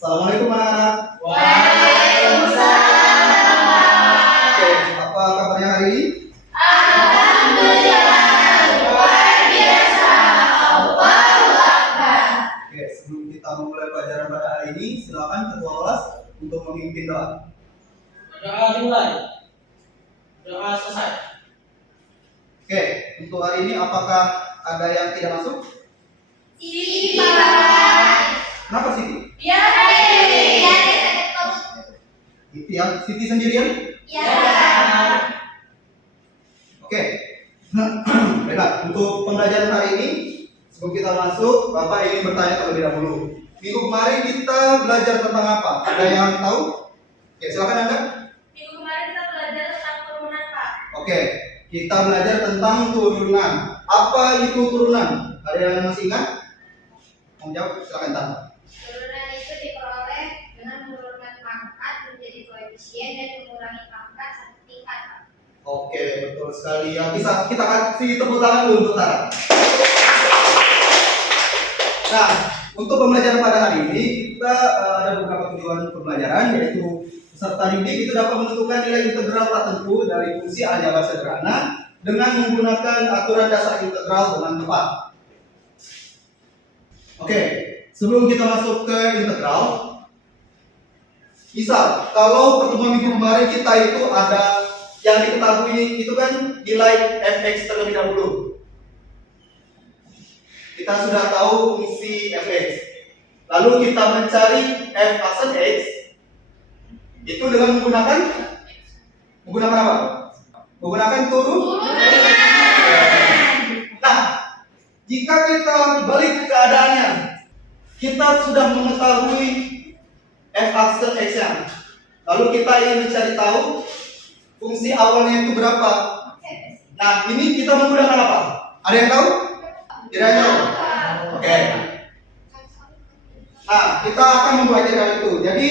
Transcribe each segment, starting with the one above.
Assalamualaikum anak-anak. Waalaikumsalam. Oke, apa kabarnya hari ini? Alhamdulillah, luar biasa. Allahu Akbar. Oke, sebelum kita memulai pelajaran pada hari ini, silakan ketua kelas untuk memimpin doa. Doa dimulai. Doa selesai. Oke, untuk hari ini apakah ada yang tidak masuk? Siti Pak. Kenapa Siti? Biar sakit perut. Siti ya, Siti sendirian? Ya. Oke. Baiklah, untuk pembelajaran hari ini, sebelum kita masuk, Bapak ingin bertanya terlebih dahulu. Minggu kemarin kita belajar tentang apa? Ada yang tahu? Oke, silakan Anda. Minggu kemarin kita belajar tentang turunan, Pak. Oke, kita belajar tentang turunan. Apa itu turunan? Ada yang masih ingat? Mau jawab? Silakan Tante. Turunan itu diperoleh dengan menurunkan pangkat menjadi koefisien dan mengurangi pangkat satu tingkat. Oke, betul sekali. Ya, bisa kita kasih tepuk tangan dulu untuk Tara. Nah, untuk pembelajaran pada hari ini kita ada beberapa tujuan pembelajaran, yaitu peserta didik itu dapat menentukan nilai integral tak tentu dari fungsi aljabar sederhana dengan menggunakan aturan dasar integral dengan tepat. Oke, sebelum kita masuk ke integral, misal kalau pertemuan minggu kemarin kita itu ada yang diketahui itu kan nilai fx terlebih dahulu. Kita sudah tahu fungsi fx. Lalu kita mencari f aksen x itu dengan menggunakan apa? Menggunakan turunan. Nah, jika kita balik keadaannya, kita sudah mengetahui f aksen x-nya. Lalu kita ingin mencari tahu fungsi awalnya itu berapa. Nah, ini kita menggunakan apa? Ada yang tahu? Tidak ada yang tahu? Oke. Nah, kita akan mempelajari itu. Jadi,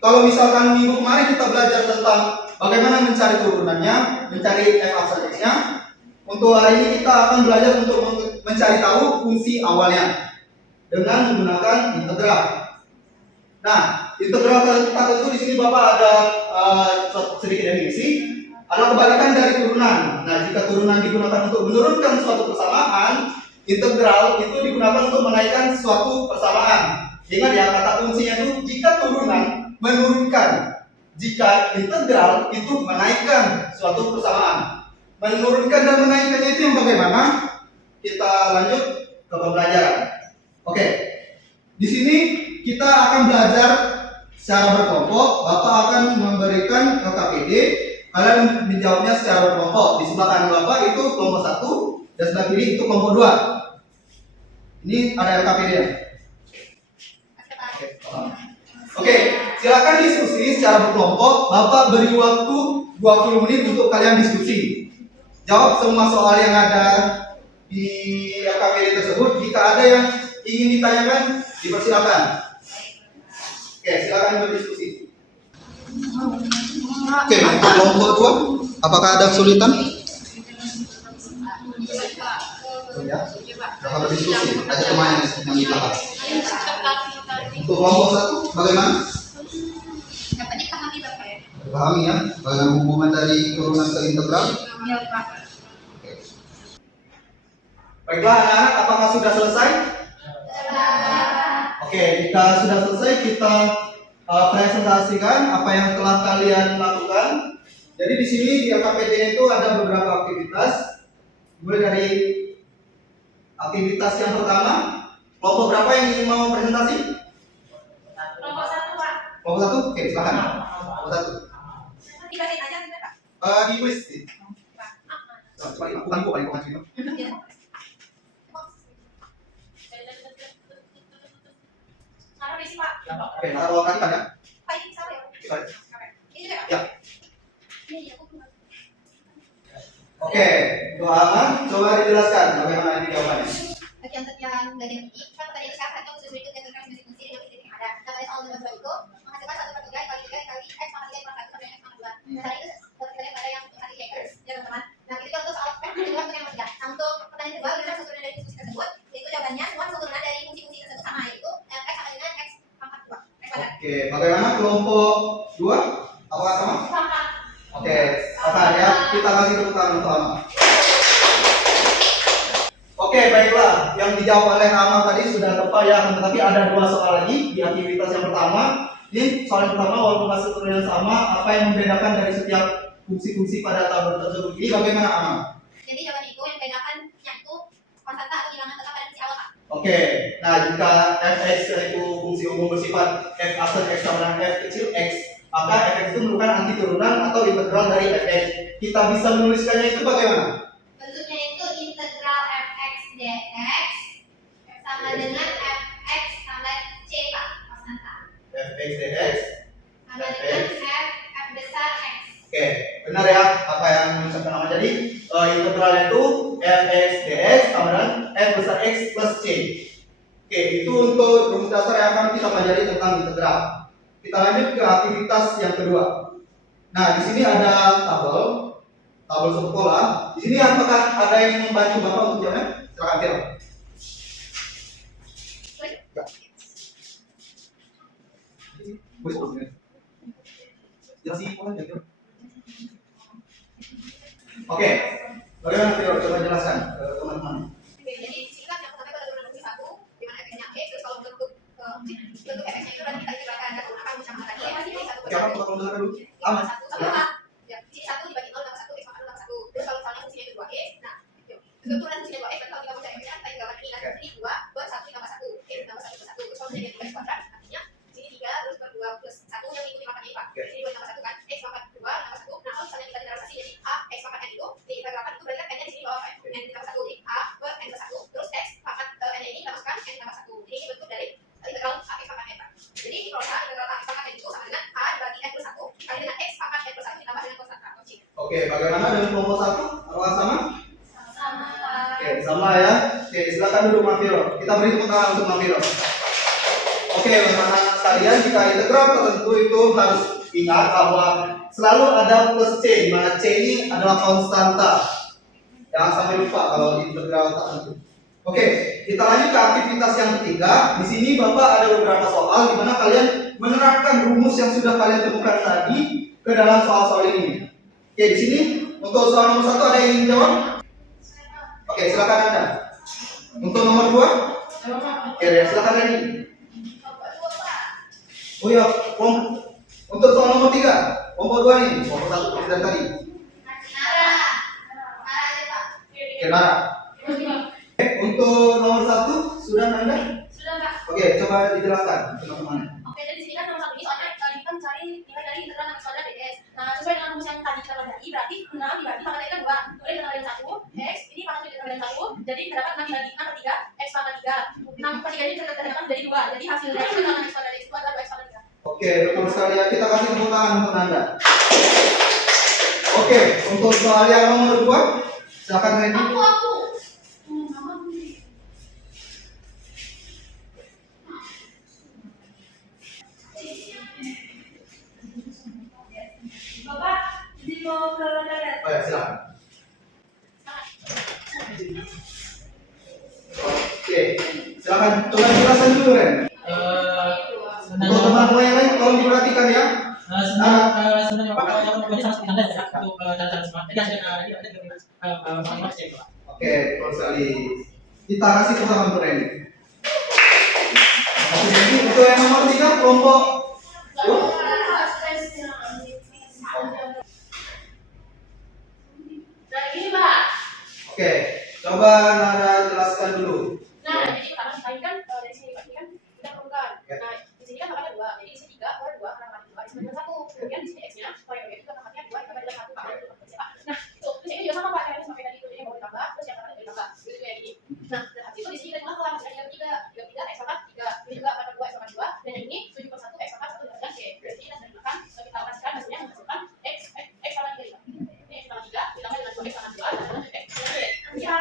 kalau misalkan minggu kemarin kita belajar tentang bagaimana mencari turunannya, mencari f aksen x-nya, untuk hari ini kita akan belajar untuk mencari tahu fungsi awalnya dengan menggunakan integral. Nah, integral tentu di sini Bapak ada sedikit definisi. Adalah kebalikan dari turunan. Nah, jika turunan digunakan untuk menurunkan suatu persamaan, integral itu digunakan untuk menaikkan suatu persamaan. Ingat ya, kata kuncinya itu jika turunan menurunkan, jika integral itu menaikkan suatu persamaan. Menurunkan dan menaikkannya itu yang bagaimana? Kita lanjut ke pembelajaran. Oke, di sini kita akan belajar secara berkelompok. Bapak akan memberikan LKPD, kalian menjawabnya secara berkelompok. Di sebelah kanan Bapak itu kelompok 1 dan sebelah kiri itu kelompok 2. Ini ada LKPD-nya. Oke, silakan diskusi secara berkelompok. Bapak beri waktu 20 menit untuk kalian diskusi. Jawab semua soal yang ada di LKPD tersebut. Jika ada yang ingin ditanyakan, dipersilakan. Oke, silakan berdiskusi. Oke, untuk kelompok 2, apakah ada kesulitan? Oh ya, sudah berdiskusi. Ada teman yang dibahas. Untuk kelompok 1, bagaimana? Dapat dipahami Bapak ya? Dipahami ya, bagaimana hubungan dari turunan ke integral? Iya Pak. Baiklah anak-anak, apakah sudah selesai? Oke, jika sudah selesai kita presentasikan apa yang telah kalian lakukan. Jadi di sini di LKPD itu ada beberapa aktivitas. Mulai dari aktivitas yang pertama, kelompok berapa yang ingin mau presentasi? Kelompok 1, Pak. Kelompok 1? Oke, silakan. Kelompok 1. Dikasih aja kita, Pak. Di quiz. Coba bukan kok sini. Taruh di sini, Pak. Oke, taruh kali kan ya? Pak, ini sama ya? Bisa. Ini juga, Pak? Ya. Ini aku belum. Oke, doa coba dijelaskan bagaimana ini jawabannya. Bagi yang nggak ada ini, kan tadi itu sekarang itu sudah itu dengan fungsi fungsi dengan titik yang ada. Nah, pada soal nomor 2 itu menghasilkan 1/3 kali 3 kali x pangkat 3 per 1 sampai x pangkat 2. Nah, tadi itu sebenarnya pada yang tadi checkers, ya teman-teman. Nah, itu kan untuk soal x kedua yang ketiga. Nah, untuk pertanyaan kedua, bagaimana susunan dari fungsi tersebut? Itu jawabannya semua susunan dari fungsi-fungsi tersebut sama, yaitu x sama dengan x pangkat 2, x kuadrat. Oke, bagaimana kelompok 2? Apakah sama? Sepakat. Oke, sepakat ya. Kita kasih tepuk tangan untuk Ama. Oke, baiklah. Yang dijawab oleh Ama tadi sudah tepat ya, tetapi ada 2 soal lagi di aktivitas yang pertama. Ini soal yang pertama, walaupun hasil turunan sama, apa yang membedakan dari setiap fungsi-fungsi pada tabel tersebut? Ini bagaimana Ama? Jadi jawaban itu yang membedakannya itu konstanta atau bilangan tetap pada fungsi awal, Pak. Oke, nah jika fx yaitu fungsi umum bersifat f asal x sama dengan f kecil x, maka fx itu merupakan anti turunan atau integral dari fx. Kita bisa menuliskannya itu bagaimana? Bentuknya itu integral fx dx sama dengan fx tambah c, Pak, konstanta. fx dx Sama dengan f besar x. Oke, benar ya apa yang mengucapkan nama jadi integralnya itu fx dx sama dengan f besar x plus c. Oke, itu untuk rumus dasar yang akan kita pelajari tentang integral. Kita lanjut ke aktivitas yang kedua. Nah, di sini ada tabel sekolah. Di sini apakah ada yang membantu Bapak untuk jawabnya? Silakan Phil. Ya. Jelasin pola ya, Phil. Oke, bagaimana Phil? Coba jelaskan ke teman-teman. Oke, jadi di sini kan yang pertama itu ada turunan fungsi 1, di mana fx-nya x, terus kalau bentuk fx-nya itu nanti kita integralkan dan menggunakan rumus yang sama tadi, ya, jadi 1 Oke, apa bakal mendengar dulu? Aman. 1 sama ya, di sini 1 dibagi 0 tambah 1, x pangkat 0 tambah 1. Terus kalau misalnya fungsinya itu 2x, nah, bentuk turunan fungsinya 2x, berarti kalau kita mau cari x-nya, kita integralkan ini, kan, jadi 2 per 1 ditambah 1, x ditambah 1 per 1. Terus kalau misalnya 2x kuadrat, artinya di sini 3 terus per 2 plus 1 yang mengikuti pangkat ini, Pak. Jadi 2 tambah 1 kan, x pangkat 2 tambah 1. Nah, kalau misalnya kita generalisasi jadi a x pangkat n itu diintegralkan, itu berarti kan n-nya di sini bawah n ditambah 1, jadi a per n plus 1. Terus x pangkat n ini kita masukkan n tambah 1. Jadi ini bentuk dari integral a x pangkat n, Pak. Jadi di proses integral a x pangkat n itu sama dengan a dibagi n plus 1 dikali dengan x pangkat n plus 1 ditambah dengan konstanta. Oke, bagaimana dengan kelompok 1? Apakah sama? Sama. Oke, sama ya. Oke, silakan duduk Mafiro. Kita beri tepuk tangan untuk Mafiro. Oke, teman-teman sekalian, jika integral tertentu itu harus ingat bahwa selalu ada plus c, di mana c ini adalah konstanta. Jangan sampai lupa kalau integral tertentu. Oke, kita lanjut ke aktivitas yang ketiga. Di sini Bapak ada beberapa soal di mana kalian menerapkan rumus yang sudah kalian temukan tadi ke dalam soal-soal ini. Oke, di sini untuk soal nomor 1 ada yang ingin jawab? Oke, silakan Anda. Untuk nomor 2? Oke, silakan Reni. Oh iya, untuk soal nomor 3, kelompok 2 ini, kelompok 1 dari tadi. Oke, Nara. Oke, untuk nomor 1 sudah Anda? Sudah, Kak. Oke, coba dijelaskan teman-teman. Oke, jadi di sini kan nomor 1 ini soalnya kita mencari nilai dari integral dengan kuadrat ds. Nah, sesuai dengan rumus yang tadi kita pelajari, berarti 6 dibagi pangkat n kan 2. Kemudian ditambah dengan 1, x ini pangkat ditambah dengan 1, jadi terdapat 6 dibagi 6 per 3, x pangkat 3. 6 per 3 ini terdapat menjadi 2. Jadi hasilnya itu dengan x pangkat x itu adalah 2x pangkat 3. Oke, betul sekali ya. Kita kasih tepuk tangan untuk Anda. Oke, untuk soal yang nomor 2, silakan Reni. Aku. Bapak, izin mau ke toilet. Oh ya, silakan. Oke, silakan coba jelaskan dulu Ren. Untuk teman-teman yang lain tolong diperhatikan ya. Sebenarnya Pak, kalau yang berbeda sama seperti Anda ya, untuk cara-cara semua. Jadi hasilnya Oke, betul sekali. Kita kasih tepuk tangan untuk Ren. Oke, jadi untuk yang nomor 3 kelompok 2. Nah, ini Pak. Oke, coba Nara jelaskan dulu. Nah, jadi pertama kita ini kan dari sini Pak, ini kan kita perlukan. Nah, di sini kan pangkatnya 2, jadi di sini 3 per 2 karena pangkatnya 2 disebut dengan 1. Kemudian di sini x-nya, kalau yang juga pangkatnya 2 ditambah dengan 1 pangkatnya 2 Pak. Nah, itu terus ini juga sama Pak, caranya sampai tadi itu yang mau ditambah, terus yang pangkatnya ditambah. Gitu kayak gini. Nah, dan habis itu di sini kita jumlahkan hasilnya 3 x pangkat 3, ini juga pangkat 2 x pangkat 2, dan yang ini 7 per 1 x pangkat 1 ditambah dengan c. Jadi kita sudah jumlahkan, kita operasikan hasilnya menghasilkan x pangkat 3. Ini x pangkat 3 ditambah dengan 2x pangkat 2 dan dengan x pangkat 3. Ya.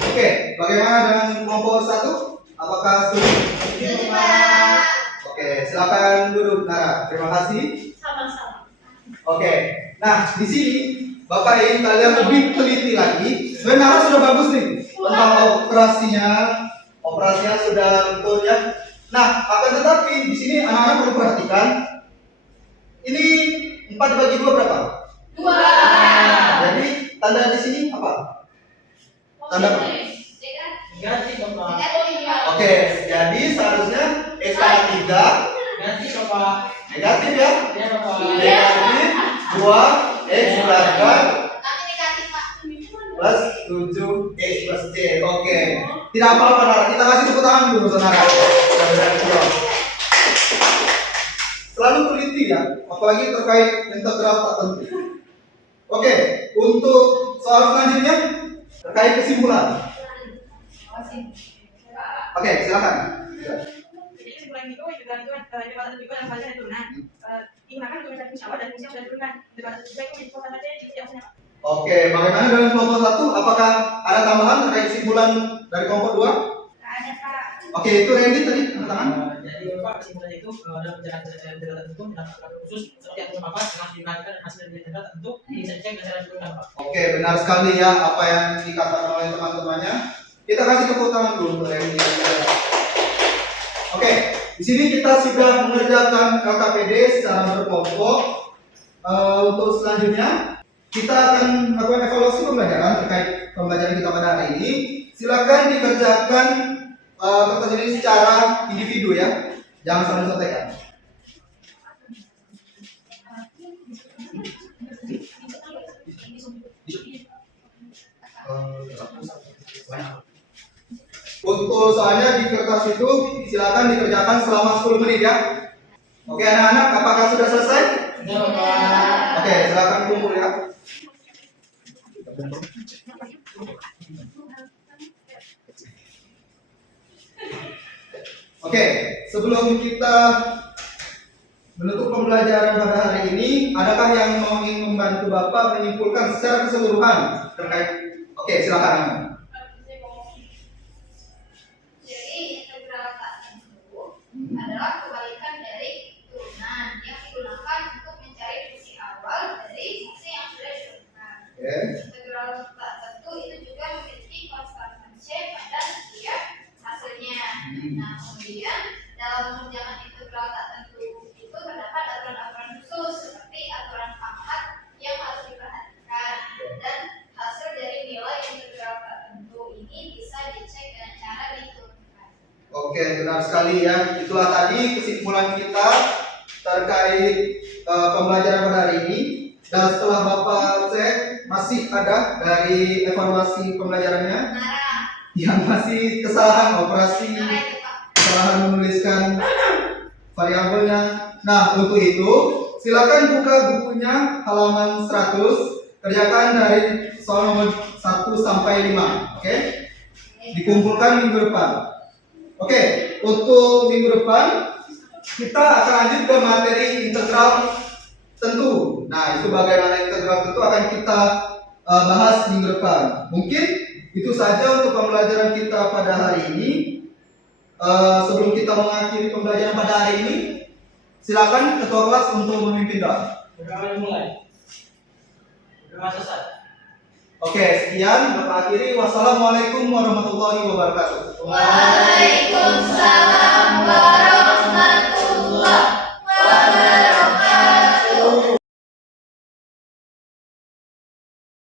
Oke, bagaimana dengan kelompok 1? Apakah setuju? Oke, silakan duduk Nara. Terima kasih. Sama-sama. Oke, nah di sini Bapak ingin kalian lebih teliti lagi. Sebenarnya Nara sudah bagus nih tentang operasinya sudah betul ya. Nah, akan tetapi di sini anak-anak perlu perhatikan. Ini 4 dibagi 2 berapa? 2. Jadi tanda di sini apa? Tanda Ganti Bapak. Oke, jadi seharusnya X pangkat 3 Ganti Bapak. negatif ya. Ya Bapak. Negatif 2 X kuadrat Kami negatif, Pak. plus 7 X plus C. Oke, tidak apa-apa Nara. Kita kasih tepuk tangan dulu saudara. Selalu teliti ya, apalagi terkait integral tak tentu. Oke, untuk soal selanjutnya terkait kesimpulan. Oke, silakan. Jadi kesimpulan itu juga daripada itu yang saja turunan digunakan untuk mencari fungsi awal dan fungsi yang sudah turunan. Daripada itu menjadi kelompok saja di setiap fungsinya. Oke, bagaimana dengan kelompok 1? Apakah ada tambahan terkait kesimpulan dari kelompok 2? Ada Pak. Oke, itu Randy tadi angkat tangan. Jadi Bapak kesimpulannya itu dalam perjalanan integral tertentu mendapat perlakuan khusus seperti yang Bapak telah diperhatikan dan hasil dari integral tertentu ini bisa dicek dengan cara digunakan Pak. Oke, benar sekali ya apa yang dikatakan oleh teman-temannya. Kita kasih tepuk tangan dulu untuk Randy. Oke, di sini kita sudah mengerjakan LKPD secara berkelompok. Untuk selanjutnya kita akan melakukan evaluasi pembelajaran terkait pembelajaran kita pada hari ini. Silakan dikerjakan pertanyaan ini secara individu ya, jangan saling contekan. Untuk soalnya di kertas itu silakan dikerjakan selama 10 menit ya. Oke anak-anak, apakah sudah selesai? Sudah Bapak. Oke, silakan kumpul ya. Oke, sebelum kita menutup pembelajaran pada hari ini, adakah yang mau ingin membantu Bapak menyimpulkan secara keseluruhan terkait? Oke, silakan. Jadi integral tak tentu adalah kebalikan dari turunan yang digunakan untuk mencari fungsi awal dari fungsi yang sudah ditentukan. Oke. Integral tak tentu itu juga memiliki konstan C pada setiap hasilnya. Nah, kemudian dalam mengerjakan integral tak tentu itu terdapat aturan-aturan khusus seperti aturan pangkat yang harus diperhatikan, dan hasil dari nilai integral tak tentu ini bisa dicek dengan cara diturunkan. Oke, benar sekali ya. Itulah tadi kesimpulan kita terkait pembelajaran pada hari ini. Dan setelah Bapak cek, masih ada dari evaluasi pembelajarannya yang masih kesalahan operasi, Itu Pak. kesalahan menuliskan variabelnya. Nah, untuk itu silakan buka bukunya halaman 100, kerjakan dari soal nomor 1 sampai 5. Oke? Dikumpulkan minggu depan. Oke, untuk minggu depan kita akan lanjut ke materi integral tentu. Nah, itu bagaimana integral tentu akan kita bahas minggu depan. Mungkin itu saja untuk pembelajaran kita pada hari ini. Sebelum kita mengakhiri pembelajaran pada hari ini, silakan ketua kelas untuk memimpin doa. Berdoa dimulai. Berdoa selesai. Oke, sekian Bapak akhiri. Wassalamualaikum warahmatullahi wabarakatuh. Waalaikumsalam warahmatullahi